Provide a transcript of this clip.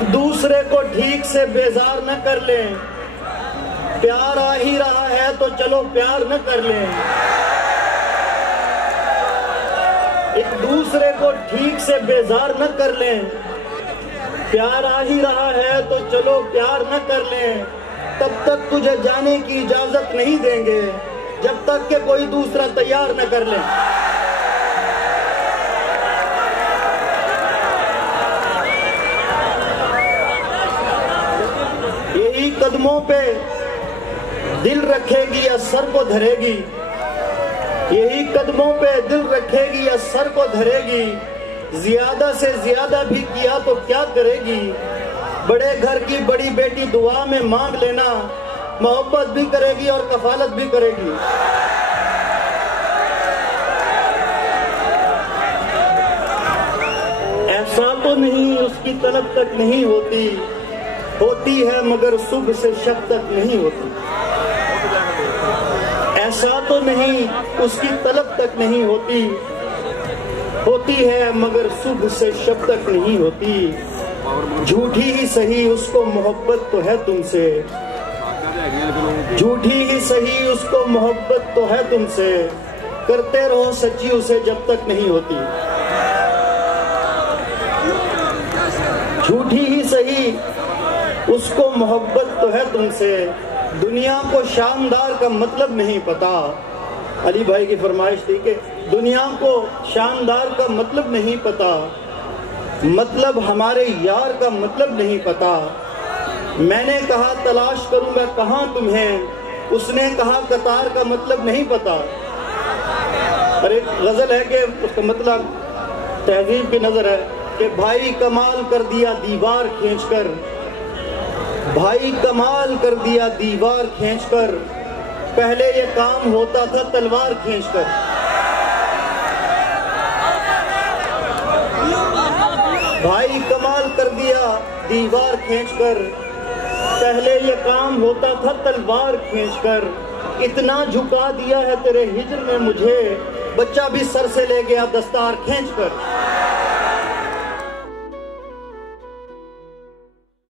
एक दूसरे को ठीक से बेजार न कर लें, प्यार आ ही रहा है तो चलो प्यार न कर लें। एक दूसरे को ठीक से बेजार न कर लें, प्यार आ ही रहा है तो चलो प्यार न कर लें। तब तक तुझे जाने की इजाजत नहीं देंगे जब तक कि कोई दूसरा तैयार न कर ले। यही कदमों पे दिल रखेगी या सर को धरेगी, यही कदमों पे दिल रखेगी या सर को धरेगी। ज्यादा से ज्यादा भी किया तो क्या करेगी। बड़े घर की बड़ी बेटी दुआ में मांग लेना, मोहब्बत भी करेगी और कफालत भी करेगी। ऐसा तो नहीं उसकी तलब तक नहीं होती, होती है मगर सुबह से शब तक नहीं होती। ऐसा तो नहीं उसकी तलब तक नहीं होती, होती है मगर सुबह से शब तक नहीं होती। झूठी ही सही उसको मोहब्बत तो है तुमसे, झूठी ही सही उसको मोहब्बत तो है तुमसे। करते रहो सच्ची उसे जब तक नहीं होती। झूठी ही सही उसको मोहब्बत तो है तुमसे। दुनिया को शानदार का मतलब नहीं पता। अली भाई की फरमाइश थी कि दुनिया को शानदार का मतलब नहीं पता, मतलब हमारे यार का मतलब नहीं पता। मैंने कहा तलाश करूंगा कहां तुम्हें, उसने कहा कतार का मतलब नहीं पता। और एक गजल है कि उसका मतलब तहजीब की नजर है कि भाई कमाल कर दिया दीवार खींचकर, भाई कमाल कर दिया दीवार खींचकर। पहले ये काम होता था तलवार खींचकर। भाई कमाल कर दिया दीवार खींचकर, पहले ये काम होता था तलवार खींचकर। इतना झुका दिया है तेरे हिज्र ने मुझे, बच्चा भी सर से ले गया दस्तार खींचकर।